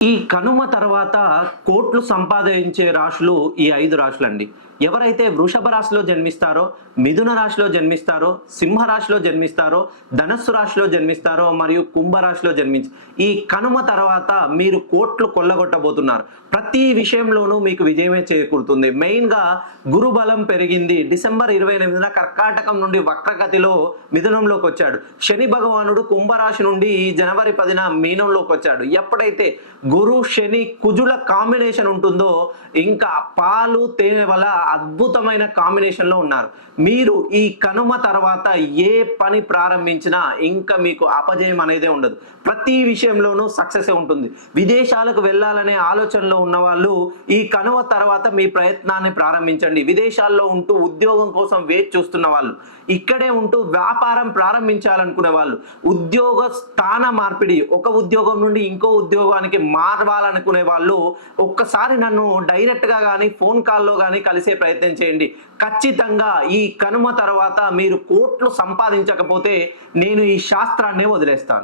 ఈ కనుమ తర్వాత కోట్లు సంపాదించే రాశులు ఈ 5 రాశులండి. ఎవరైతే వృషభ రాశిలో జన్మిస్తారో, మిథున రాశిలో జన్మిస్తారో, సింహ రాశిలో జన్మిస్తారో, ధనస్సు రాశిలో జన్మిస్తారో మరియు కుంభ రాశిలో ఈ కనుమ తర్వాత మీరు కోట్లు కొల్లగొట్టబోతున్నారు. ప్రతి విషయంలోనూ మీకు విజయమే చేకూరుతుంది. మెయిన్‌గా గురు బలం పెరిగింది. డిసెంబర్ 28న కర్కాటకం నుండి వక్రగతిలో మిథునంలోకి వచ్చాడు. శని భగవానుడు కుంభరాశి నుండి జనవరి 10న మీనంలోకి వచ్చాడు. ఎప్పుడైతే గురు, శని, కుజుల కాంబినేషన్ ఉంటుందో ఇంకా పాలు, తేనె వల్ల అద్భుతమైన కాంబినేషన్‌లో ఉన్నారు. మీరు ఈ కనుమ తర్వాత ఏ పని ప్రారంభించినా ఇంకా మీకు అపజయం అనేదే ఉండదు. ప్రతి విషయంలోనూ సక్సెసే ఉంటుంది. విదేశాలకు వెళ్ళాలనే ఆలోచనలో ఉన్నవాళ్ళు ఈ కనుమ తర్వాత మీ ప్రయత్నాన్ని ప్రారంభించండి. విదేశాల్లో ఉంటూ ఉద్యోగం కోసం వేచి చూస్తున్న వాళ్ళు, ఇక్కడే ఉంటూ వ్యాపారం ప్రారంభించాలనుకునే వాళ్ళు, ఉద్యోగ స్థాన మార్పిడి, ఒక ఉద్యోగం నుండి ఇంకో ఉద్యోగానికి మారవాలనుకునే వాళ్ళు ఒక్కసారి నన్ను డైరెక్ట్‌గా గానీ, ఫోన్ కాల్‌లో గానీ కలిసే ప్రయత్నం చేయండి. ఖచ్చితంగా ఈ కనుమ తర్వాత మీరు కోట్లు సంపాదించకపోతే నేను ఈ శాస్త్రాన్నే వదిలేస్తాను.